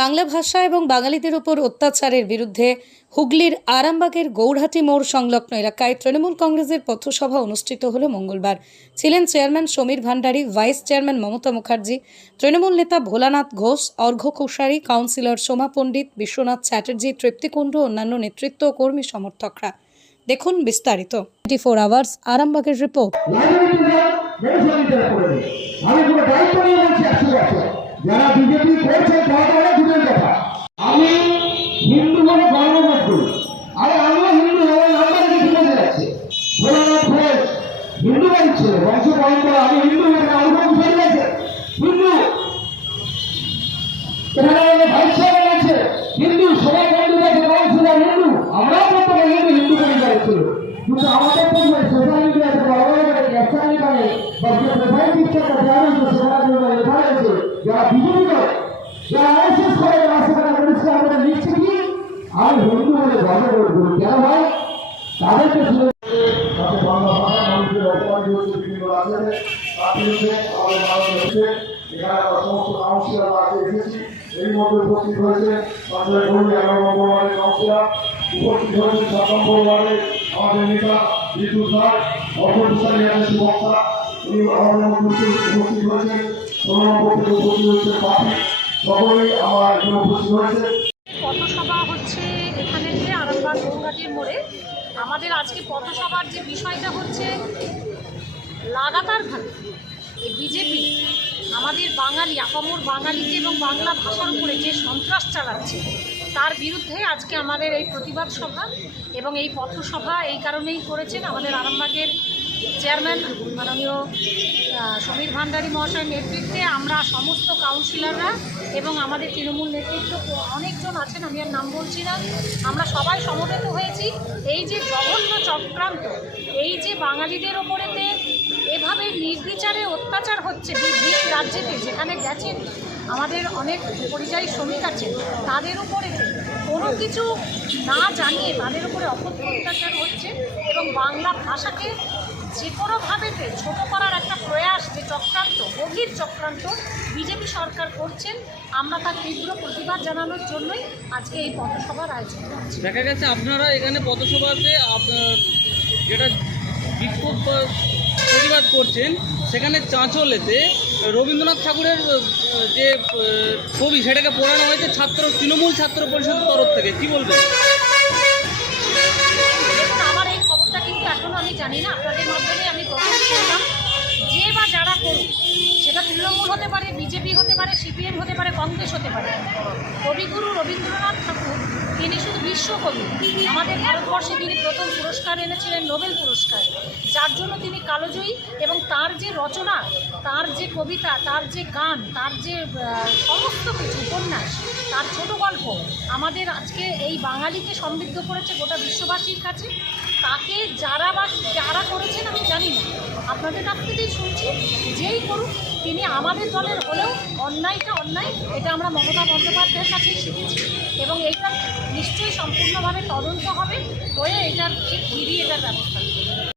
বাংলা ভাষা এবং বাঙালিদের উপর অত্যাচারের বিরুদ্ধে হুগলির আরামবাগের গৌরহাটি মোড় সংলগ্ন এলাকায় তৃণমূল কংগ্রেসের পথসভা অনুষ্ঠিত হলো মঙ্গলবার। ছিলেন chairman Samir Bhandari, vice chairman Mamata Mukherjee, Trinamool নেতা ভোলানাথ ঘোষ অর্ঘ্য কোশারি কাউন্সিলর সোমা পণ্ডিত, বিশ্বনাথ চ্যাটার্জি তৃপ্তিকুণ্ড অন্যান্য নেতৃত্ব ও কর্মী সমর্থকরা। দেখুন বিস্তারিত। টোয়েন্টি ফোর আওয়ার্স আরামবাগের রিপোর্ট একশো বছর যারা বিজেপি করছে তারা দূরের কথা আমি হিন্দু বলে গর্ববোধ করি আরে আমিও হিন্দু হয়ে নাম্বার কিছু বলে যাচ্ছে ভোলানাথ ঘোষ হিন্দু বাড়ি ছিল বংশ পরম্পরা আমি হিন্দু হয়ে আমার বুঝে গেছে হিন্দু এখানে আমাদের ভাইস চেয়ারম্যান আছে হিন্দু সবাই বন্ধু আছে কাউন্সিলর হিন্দু আমরাও বলতে পারি হিন্দু হিন্দু পরিবারের ছিল কিন্তু আমাদের পরিবারে সোশ্যাল মিডিয়াতে বড় বড় করে ক্যাপচার করে বা যে প্রোফাইল পিকচারটা দেওয়া হয়েছে সেখানে লেখা রয়েছে যারা বিজেপি করে যারা আইসিএস করে যারা সেখানে পুলিশকে লিখছে কি আমি হিন্দু বলে গর্ব করি কেন ভাই তাদেরকে শুনে তাতে বাংলা ভাষা মানুষের অপরাধী হচ্ছে বিভিন্ন আমাদের আমাদের নেতা বিদ্যু স্যার অর্থবিষয় আছে বক্তা পথসভা হচ্ছে এখানে যে আরামবাগ গৌঘাটির মোড়ে। আমাদের আজকে পথসভার যে বিষয়টা হচ্ছে লাগাতারভাবে বিজেপি আমাদের বাঙালি, আপামর বাঙালিকে এবং বাংলা ভাষার উপরে যে সন্ত্রাস চালাচ্ছে, তার বিরুদ্ধে আজকে আমাদের এই প্রতিবাদ সভা এবং এই পথসভা এই কারণেই করেছেন আমাদের আরামবাগের চেয়ারম্যান মাননীয় সমীর ভান্ডারী মহাশয়ের নেতৃত্বে আমরা সমস্ত কাউন্সিলররা এবং আমাদের তৃণমূল নেতৃত্ব অনেকজন আছেন, আমি আর নাম বলছি না, আমরা সবাই সমবেত হয়েছি। এই যে জঘন্য চক্রান্ত, এই যে বাঙালিদের ওপরেতে এভাবে নির্বিচারে অত্যাচার হচ্ছে বিভিন্ন রাজ্যেতে, যেখানে গেছেন, আমাদের অনেক পরিযায়ী শ্রমিক আছেন, তাদের উপরেতে কোনো কিছু না জানিয়ে তাদের উপরে অকথ্য অত্যাচার হচ্ছে এবং বাংলা ভাষাকে যে কোনোভাবেতে ছোট করার একটা প্রয়াস যে চক্রান্ত গভীর চক্রান্ত বিজেপি সরকার করছেন আমরা তার তীব্র প্রতিবাদ জানানোর জন্যই আজকে এই পথসভার আয়োজন করছি। দেখা গেছে আপনারা এখানে পথসভাতে যেটা বিক্ষোভ প্রতিবাদ করছেন সেখানে চাঁচলেতে রবীন্দ্রনাথ ঠাকুরের যে ছবি সেটাকে পড়ানো হয়েছে ছাত্র তৃণমূল ছাত্র পরিষদের তরফ থেকে। কি বলবেন? আমার এই খবরটা কিন্তু এখনও আমি জানি না। হতে পারে, সিপিএম হতে পারে, কংগ্রেস হতে পারে। কবিগুরু রবীন্দ্রনাথ ঠাকুর, তিনি শুধু বিশ্বকবি। আমাদের ভারতবর্ষে তিনি প্রথম পুরস্কার এনেছিলেন, নোবেল পুরস্কার। যার জন্য তিনি কালোজয়ী এবং তার যে রচনা, তার যে কবিতা, তার যে গান, তার যে সমস্ত কিছু, উপন্যাস, তার ছোট গল্প, আমাদের আজকে এই বাঙালিকে সমৃদ্ধ করেছে গোটা বিশ্ববাসীর কাছে। তাকে যারা বা যারা করেছেন আমি জানি না। আপনাদের কাছ থেকেই শুনছি, যেই করুক তিনি আমাদের দলের হলেও অন্যায়টা অন্যায়, এটা আমরা মমতা বন্দ্যোপাধ্যায়ের কাছে শিখেছি এবং এইটা নিশ্চয়ই সম্পূর্ণভাবে তদন্ত হবে হয়ে এটার ঠিক ফিরিয়ে এটার ব্যবস্থা নেবে।